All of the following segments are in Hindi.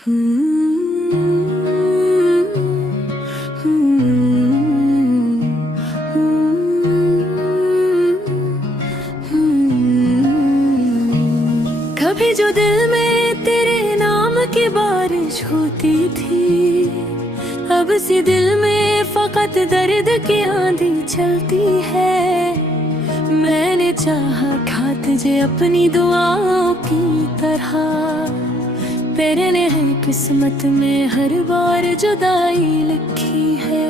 कभी जो दिल में तेरे नाम की बारिश होती थी, अब सी दिल में फकत दर्द की आंधी चलती है। मैंने चाहा था तुझे अपनी दुआओं की तरह, तेरे ने है किस्मत में हर बार जुदाई लिखी है।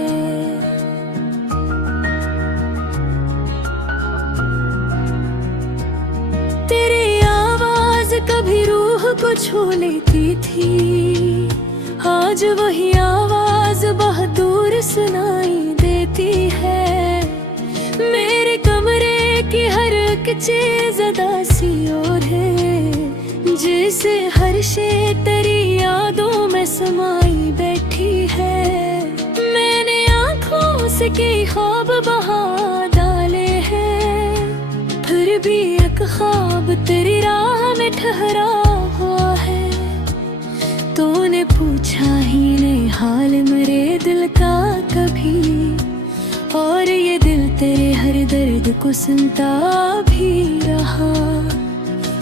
तेरी आवाज कभी रूह को छू लेती थी, आज वही आवाज बहुत दूर सुनाई देती है। मेरे कमरे की हर एक चीज अदासी और है, जैसे हर शे तेरी यादों में समाई बैठी है। मैंने आँखों से कई ख्वाब बहा डाले हैं, फिर भी एक ख्वाब तेरी राह में ठहरा हुआ है। तूने पूछा ही नहीं हाल मेरे दिल का कभी, और ये दिल तेरे हर दर्द को सुनता भी रहा।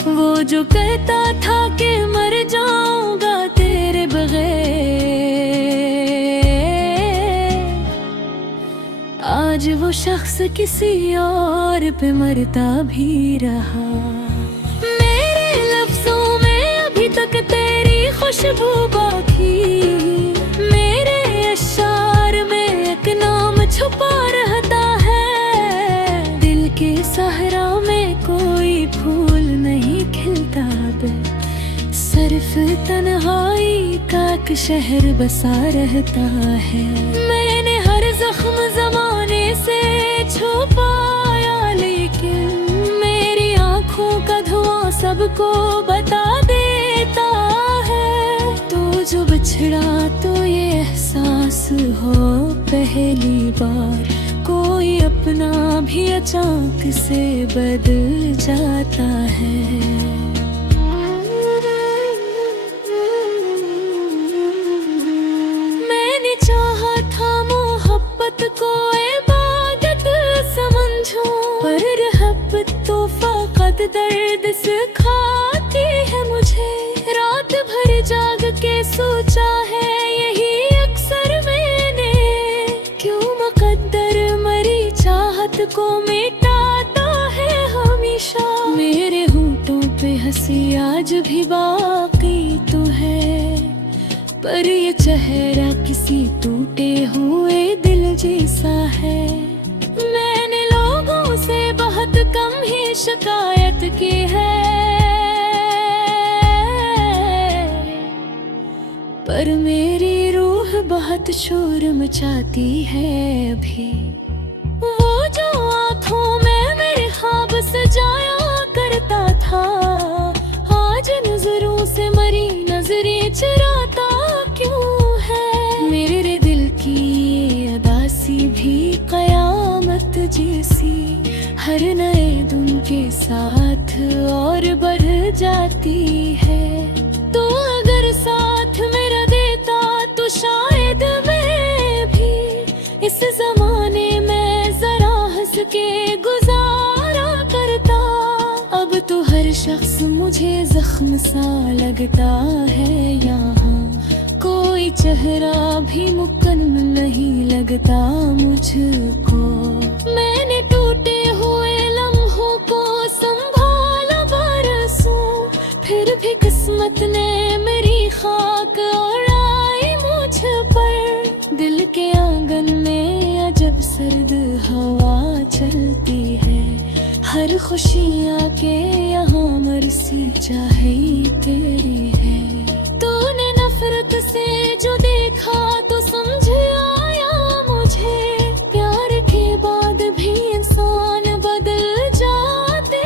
वो जो कहता था कि मर जाऊंगा तेरे बगैर, आज वो शख्स किसी और पे मरता भी रहा। मेरे लफ्जों में अभी तक तेरी खुशबू बाकी, मेरे अशार में एक नाम छुपा रहता है। दिल के सहरा में कोई फूल नहीं खिलता, सिर्फ तन्हाई का एक शहर बसा रहता है। मैंने हर जख्म जमाने से छुपाया, लेकिन मेरी आँखों का धुआं सबको बता देता है। तो जो बिछड़ा तो ये एहसास हो पहली बार, कोई अपना भी अचानक से बदल जाता है। मैंने चाहा था मोहब्बत को इबादत समझूं, पर रहब्बत तो फकत दर्द सिखाती है मुझे। रात भर जाग के सोचा है यही अक्सर मैंने, क्यों मुकद्दर मरी चाहत को मिटाता है हमेशा। मेरे होठों पे हंसी आज भी बाकी तो है, पर ये चेहरा किसी टूटे हुए दिल जैसा है। मैंने लोगों से बहुत कम ही शिकायत की है, पर मेरी रूह बहुत शोर मचाती है अभी। वो जो आँखों में मेरे ख्वाब सजाया करता था, आज नजरों से मरी नजरें चुराता क्यों है। मेरे दिल की ये अदासी भी कयामत जैसी, हर नए दिन के साथ और बढ़ जाती है। तो अगर साथ मेरा देता तो शायद मैं भी इस जमाने में जरा हंस के गुजारा करता। अब तो हर शख्स मुझे जख्म सा लगता है, यहाँ कोई चेहरा भी मुकम्मल नहीं लगता मुझको। मैंने टूटे हुए लम्हों को संभाला बरसों, फिर भी किस्मत ने मेरी खाक उड़ाई मुझ पर। दिल के आंगन में अजब सर्द हवा चलती है, हर खुशियाँ के यहाँ मरसी चाहे तेरी है। तूने नफरत से जो देखा तो समझ आया मुझे, प्यार के बाद भी इंसान बदल जाते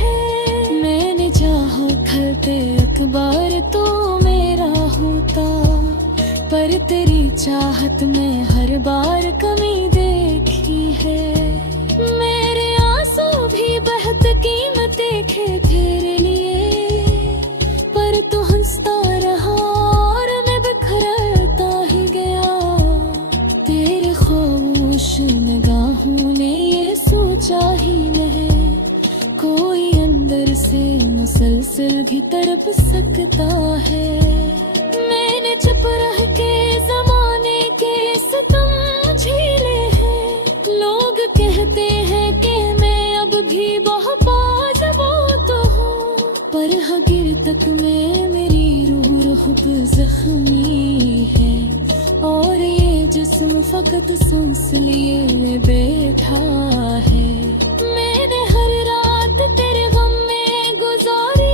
हैं। मैंने चाहो खलते अखबार तो मेरा होता, पर तेरी चाहत में हर बार कमी देखी है। मेरे आंसू भी बहुत कीमतें थे तेरे लिए, पर तू हंसता रहा तड़प सकता है। मैंने चुप रह के ज़माने के सितम झेले हैं। लोग कहते हैं कि मैं अब भी बहुबाज वो तो हूँ, पर हगिर तक में मेरी रूह जख्मी है। और ये जिस्म फकत सांस लिए बैठा है। मैंने हर रात तेरे गम में गुजारी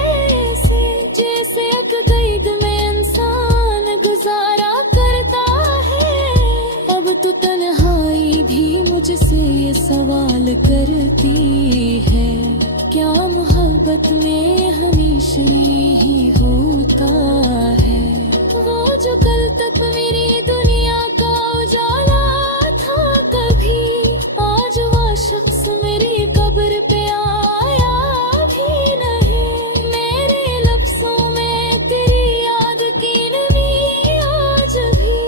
ऐसे, जैसे एक कैद में इंसान गुजारा करता है। अब तो तन्हाई भी मुझसे ये सवाल करती है, क्या मोहब्बत में हमेशा ही होता है? वो जो कल तक मेरी दुनिया का उजाला था कभी, आज वो शख्स मेरी कब्र पे आया भी नहीं। मेरे लफ्ज़ों में तेरी याद की नमी आज भी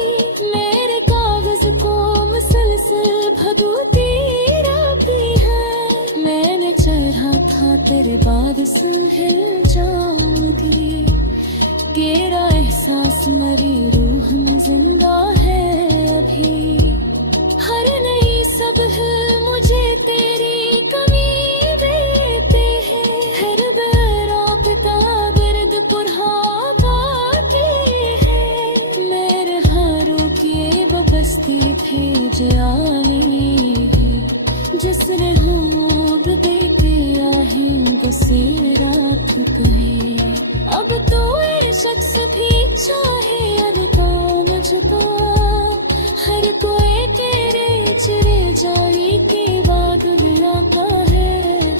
मेरे कागज को मुसलसल भगोती रहती है। मैंने चढ़ा था तेरे बाद संभल जाऊंगी, तेरा एहसास मेरी रूह में जिंदा है अभी। हर नई सबह मुझे तेरी कमी देते हैं, हर बेराबता दर्द पुरहा बाकी है। मेरे हारों की वो बस्ती भेज आनी है, जिसने उम्मीद देते आहें बसे रात कहे। अब तो ये शख्स भी चाहे अनकान जुदा, हर कोई तेरे चिरे जाई के बाद मिलाता है।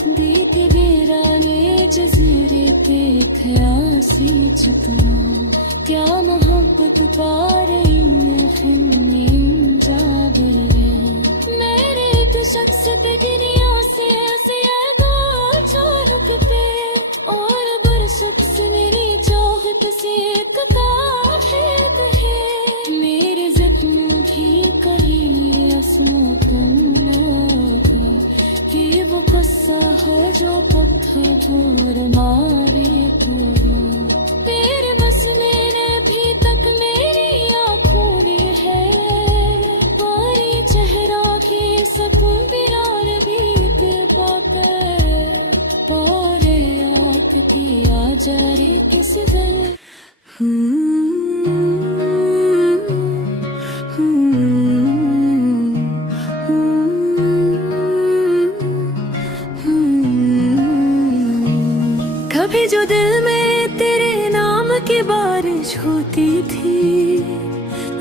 दीदी बेराले जजीरे पे खयासी चुतना, क्या मोहब्बत पारे में फिल्में जागे। मेरे तो शख्स पे दुनिया से हंसिएगा चालुक पे, और बर शख्स मेरी चाहत से कता है कहे। मेरे जख्म भी कहीं आंसू तुम न थे, कि वो गुस्सा है जो पत्थर भोर मारे पूरे। तेरे बस मैंने भी तक मेरी आँखों में है, पारी चेहरा के सपन बिरार बीत पाते। और आँख की आजारी किस दर कभी जो दिल में तेरे नाम की बारिश होती थी,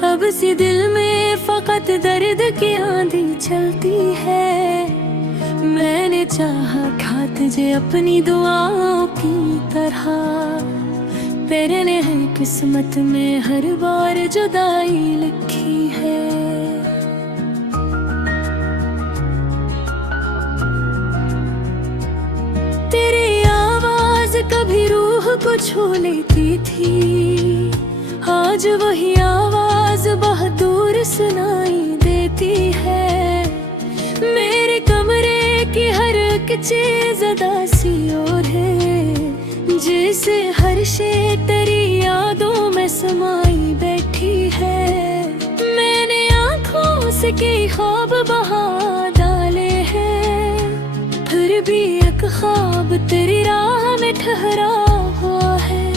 अब सी दिल में फकत दर्द की आंधी चलती है। मैंने चाहा था तुझे अपनी दुआओं की तरह, तेरे ने है किस्मत में हर बार जुदाई लिखी है। तेरी आवाज कभी रूह को छू लेती थी, आज वही आवाज बहुत दूर सुनाई देती है। मेरे कमरे की हर एक चीज अदासी और है, जैसे हर शे तेरी यादों में समाई बैठी है। मैंने आँखों से कई ख्वाब बहा डाले हैं, फिर भी एक ख्वाब तेरी राह में ठहरा हुआ है।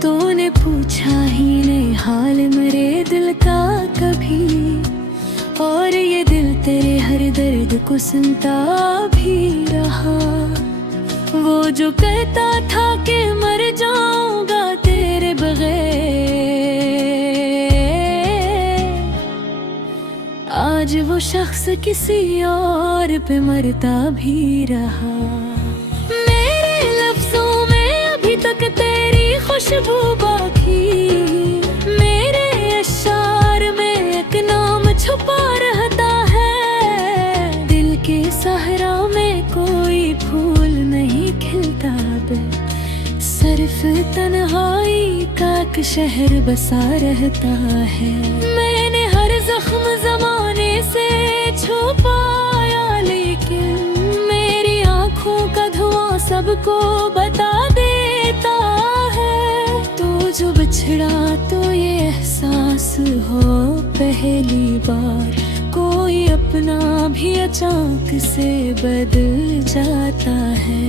तूने पूछा ही नहीं हाल मेरे दिल का कभी, और ये दिल तेरे हर दर्द को सुनता भी रहा। वो जो कहता था कि मर जाऊंगा तेरे बगैर, आज वो शख्स किसी और पे मरता भी रहा। मेरे लफ्जों में अभी तक तेरी खुशबू बाकी, मेरे अशार में एक नाम छुपा रहता है। दिल के सहरा में कोई फूल नहीं खिलता, सिर्फ तन्हाई का एक शहर बसा रहता है। मैंने हर जख्म जमाने से छुपाया, लेकिन मेरी आँखों का धुआं सबको बता दे जो बिछड़ा तो ये एहसास हो पहली बार, कोई अपना भी अचानक से बदल जाता है।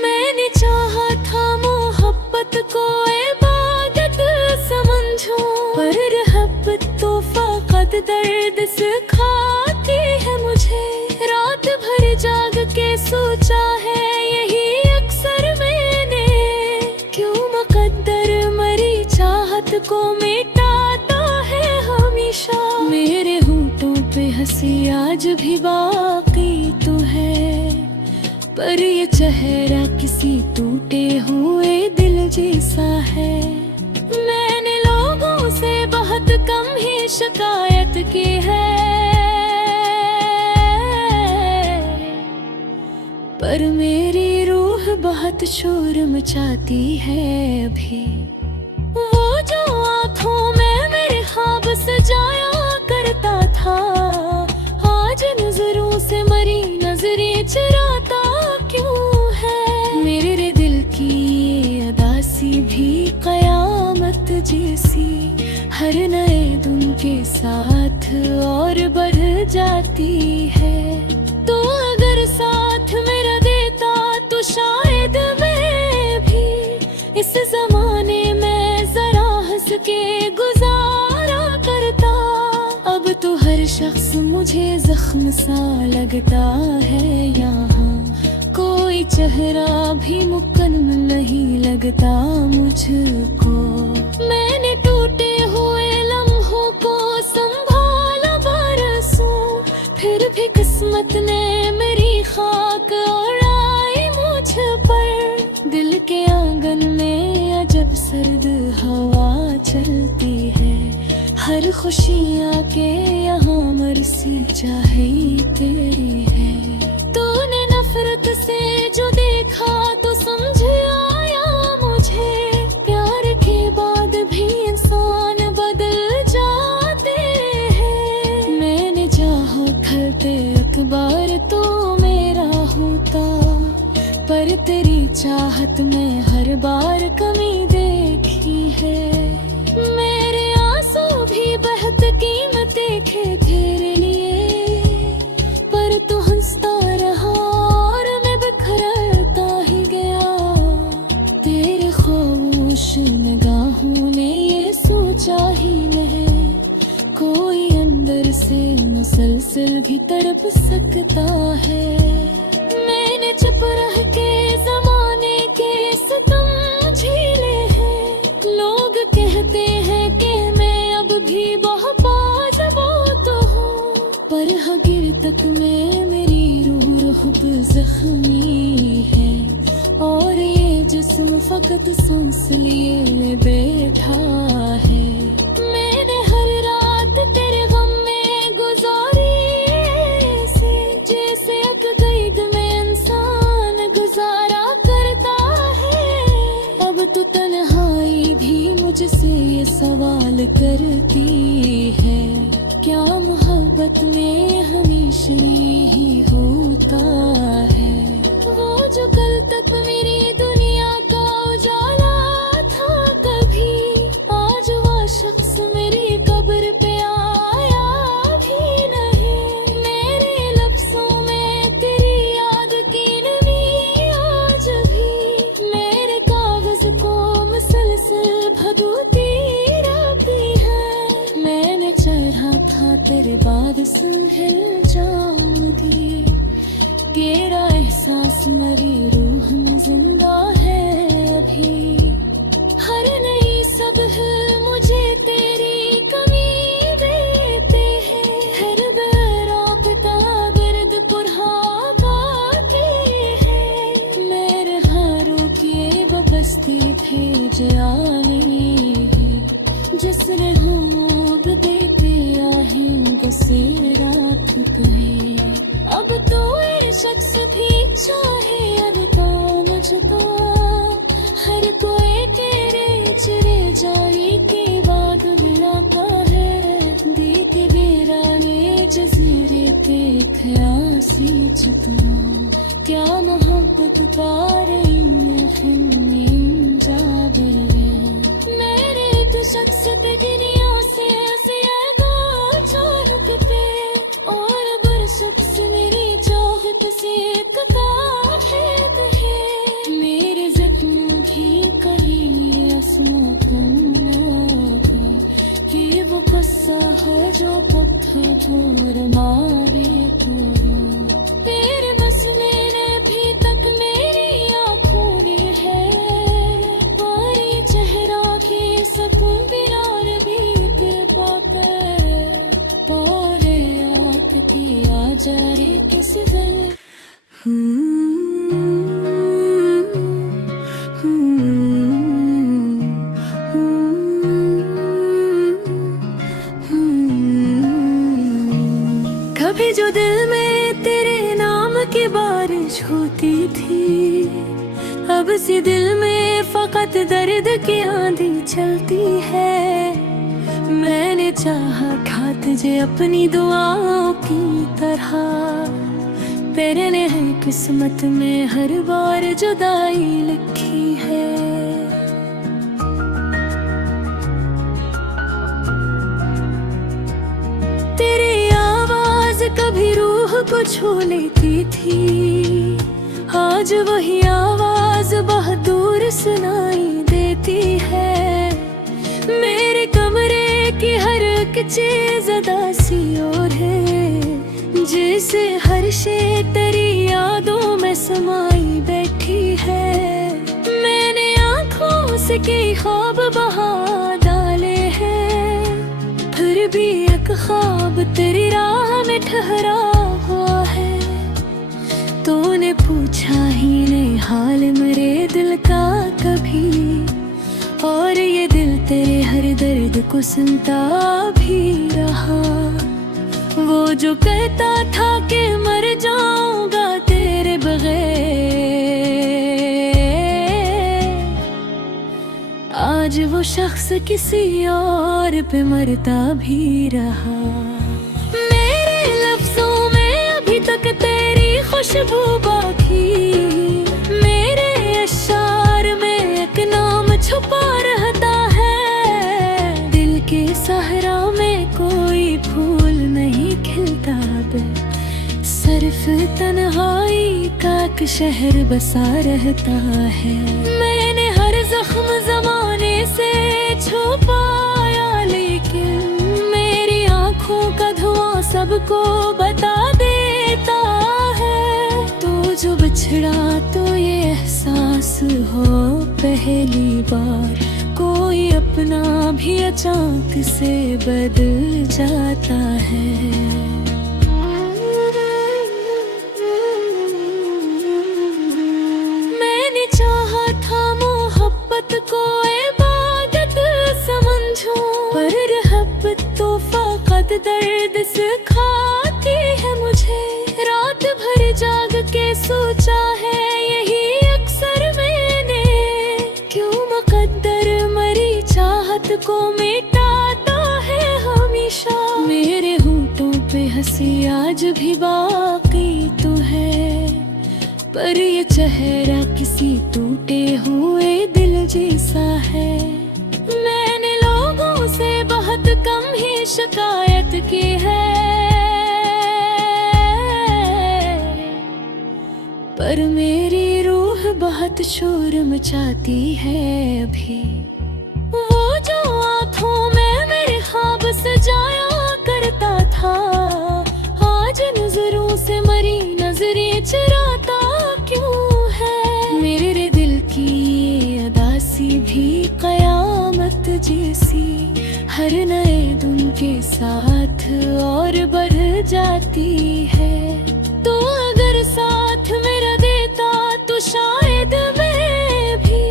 मैंने चाहा था मोहब्बत को इबादत समझूं, पर रहब्बत तो फकत दर्द सिखाती है मुझे। रात भर जाग के सोचा है यही अक्सर मैंने, क्यों मुकद्दर मरी चाहत को मिटाता है हमेशा। मेरे होठों पे हंसी आज भी बाकी तो है, पर ये चेहरा किसी टूटे हुए दिल जैसा है। मैंने लोगों से बहुत कम ही शिकायत की है, पर मेरी रूह बहुत शोर मचाती है अभी। वो जो आँखों में मेरे ख्वाब सजाया करता था, आज नजरों से मरी नजरें चुराता क्यों है। मेरे दिल की ये अदासी भी कयामत जैसी, हर नए दिन के साथ और बढ़ जाती है। तो अगर साथ मेरा देता तो शायद मैं भी इस जमाने में जरा हंस के गुजारा करता। अब तो हर शख्स मुझे जख्म सा लगता है, यहाँ कोई चेहरा भी मुकम्मल नहीं लगता मुझको। मैंने टूटे हुए लम्हों को संभाला बरसों, फिर भी किस्मत ने मेरी खाक उड़ाई मुझ पर। दिल के आंगन में अजब सर्द हवा चलती है, हर खुशियाँ के यहाँ मरसी चाहे तेरी है। तूने नफरत से जो देखा तो समझ आया मुझे, प्यार के बाद भी इंसान बदल जाते हैं। मैंने चाहा खलते अखबार तो मेरा होता, पर तेरी चाहत में हर बार कमी देखी है। मेरे आंसू भी बहुत कीमती थे तेरे लिए, पर तू हंसता रहा और मैं बिखरता ही गया। तेरे खामोश निगाहों ने ये सोचा ही नहीं, कोई अंदर से मुसलसल भी तड़प सकता है। मैंने चुप रह के जमाने के सितम झेले हैं, लोग कहते हैं कि मैं अब भी बहुत तो हूँ, पर हकीकत में मेरी रूह जख्मी है। और ये जिस्म फकत सांस लिए बैठा है। मैंने हर रात तेरे गम में गुजारी ऐसे, जैसे एक कैद में इंसान गुजारा करता है। अब तो तन्हाई भी मुझसे ये सवाल करती है, क्या मोहब्बत में हमेशा ही होता है। वो जो कल तक मेरी दुनिया का उजाला था कभी, आज वो शख्स मेरी कब्र पे आया भी नहीं। मेरे लफ्ज़ों में तेरी याद की नमी आज भी, मेरे कागज को मुसलसल भगोती रहती है। मैंने चढ़ा था तेरे बाद संभल जाऊंगी, गहरा एहसास मेरी रूह में जिंदा है अभी। हर नई सबह मुझे तेरी कमी देते हैं, हर बेराबता गर्द कुरहा गाते हैं। मेरे हारों की बस्ती भेज आने जिसने हम देते आहें बसे रात कहे। अब तो ये शख्स भी चाहे अब तो मुझको, हर कोई तेरे चिरे जाए के बाद मिलाता है। देख बेरा में जजीरे पे खयासी चुतना, क्या मोहब्बत बारे में फिल्में जावे मेरे एक शख्स पे दुनिया से हंसिएगा चाहत पे और बरसत से मेरी चाहत से एक काफियत है मेरे जख्म भी कहीं असमों कि वो गुस्सा है जो पत्थर दूर मारे तेरे मसले ने भी तक मेरी आँखों में है और ये चेहरा के सकूं बिना बीत पाते और याद किया जाए किस दिन कभी जो दिल में तेरे नाम की बारिश होती थी अब सी दिल में फकत दर्द की आंधी चलती है मैंने चाहा था तुझे अपनी दुआओं की तरह तेरे ने है किस्मत में हर बार जुदाई लिखी है कभी रूह को छू लेती थी आज वही आवाज बहुत दूर सुनाई देती है मेरे कमरे की हर एक चीज अदासी और है जैसे हर शे तेरी यादों में समाई बैठी है मैंने आंखों से कई ख्वाब बहा डाले हैं फिर भी एक ख्वाब तेरी राह में ठहरा हुआ है तूने पूछा ही नहीं हाल मेरे दिल का कभी और ये दिल तेरे हर दर्द को सुनता भी रहा वो जो कहता था कि मर जाऊंगा तेरे बगैर आज वो शख्स किसी और पे मरता भी रहा मेरे लफ्जों में अभी तक तेरी खुशबू बाकी मेरे अशार में एक नाम छुपा रहता है दिल के सहरा में कोई फूल नहीं खिलता सिर्फ तन्हाई का एक शहर बसा रहता है मैंने हर जख्म जमाने से छुपाया लेकिन मेरी आंखों का धुआं सबको बता देता है तो जो बिछड़ा तो ये एहसास हो पहली बार कोई अपना भी अचानक से बदल जाता है को इबादत समझो पर रहबत तो फकत दर्द सिखाती है मुझे रात भर जाग के सोचा है यही अक्सर मैंने क्यों मुकद्दर मरी चाहत को मिटाता है हमेशा मेरे होठों पे हंसी आज भी बाकी तो है पर ये चेहरा किसी टूटे हुए दिल जैसा है मैंने लोगों से बहुत कम ही शिकायत की है पर मेरी रूह बहुत शोर मचाती है अभी वो जो आँखों में मेरे ख्वाब सजाया करता था आज नजरों से मरी नजरें चुराता क्यों है मेरे दिल की अदासी भी कयामत जैसी हर नए दिन के साथ और बढ़ जाती है तो अगर साथ मेरा देता तो शायद मैं भी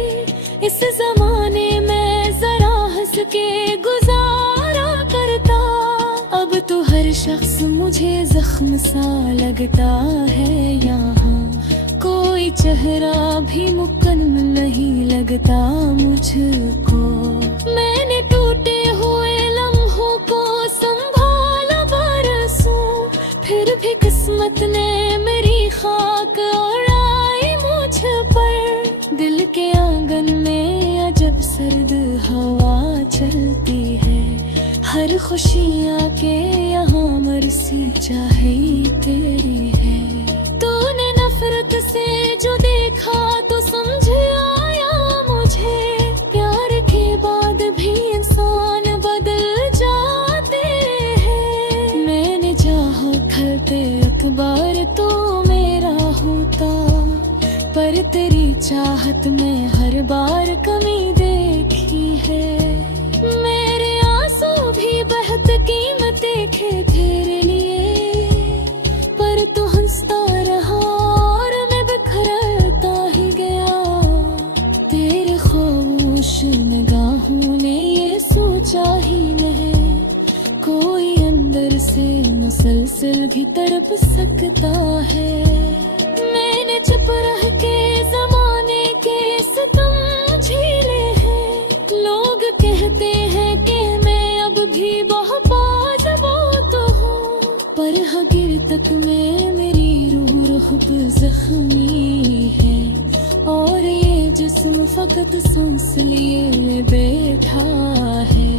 इस जमाने में जरा हंस के गुजारा करता अब तो हर शख्स मुझे जख्म सा लगता है यहाँ कोई चेहरा भी मुकम्मल नहीं लगता मुझको मैंने टूटे हुए लम्हों को संभाला बरसों फिर भी किस्मत ने मेरी खाक और खुशियाँ के यहाँ मर्सी चाहे तेरी है। तूने नफरत से जो देखा तो समझ आया मुझे, प्यार के बाद भी इंसान बदल जाते हैं। मैंने चाहा खलते अखबार तो मेरा होता, पर तेरी चाहत में हर बार कमी देखी है। मेरे आंसू भी बहुत कीमती थे तेरे लिए, पर तू हंसता रहा और मैं बिखरता ही गया। तेरे खामोश निगाहों ने ये सोचा ही नहीं, कोई अंदर से मुसलसल भी तड़प सकता है। मैंने चुप रह के जमाने के सितम झेले हैं, लोग कहते हैं कि मैं अब भी बहुत तो हूँ, पर हकीर तक में मेरी रूह जख्मी है। और ये जिस्म फकत सांस लिए बैठा है।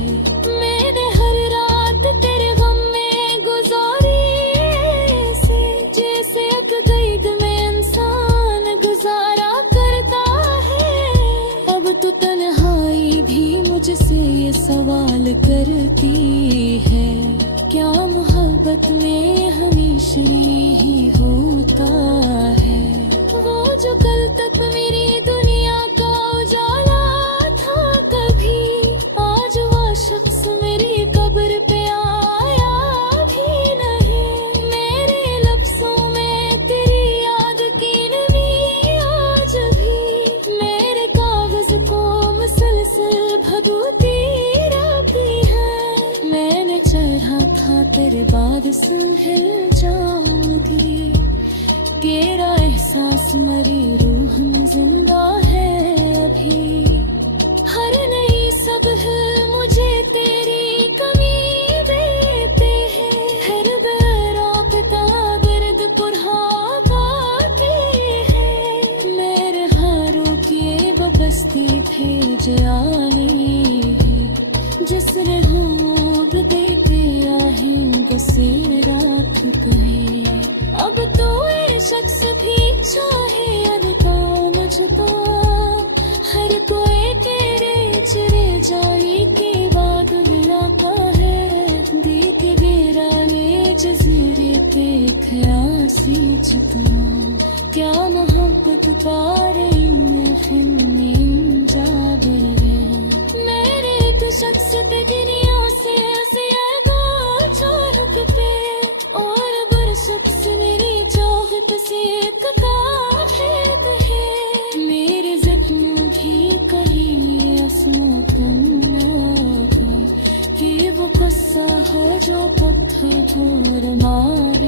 मैंने हर रात तेरे गम में गुजारी ऐसे, जैसे एक कैद में इंसान गुजारा करता है। अब तो तन्हाई भी मुझसे ये सवाल करती है, क्या मोहब्बत में हमेशा ही होता है। वो जो कल तक मेरी दुनिया का उजाला था कभी, आज वो शख्स मेरी कब्र पे आया भी नहीं। मेरे लफ्जों में तेरी याद की नमी आज भी, मेरे कागज को मुसलसल भगोती रहती है। मैंने चढ़ा था तेरे बाद संभल जाऊंगी, तेरा एहसास मेरी रूह में जिंदा है अभी। हर नई सबह मुझे तेरी कमी देते हैं, हर बेराबता दर्द कुर्हाते हैं। मेरे हारों की बस्ती भेज आने है, जिसने होब देते आहें से रात कहे। अब तो ये शख्स भी चाहे अनका मुझता, हर कोई तेरे चिरे जाई के बाद मिलाता है। देख गिराने जजीरे पे खयासी छतना, क्या मोहब्बत बारे में फिल्मी जावे। मेरे तो शख्स पे दुनिया से और बर शख्स मेरी चाहत से काफिर है। मेरे जख्म भी कहीं आंसुओं का कि वो गुस्सा है जो पत्थर मार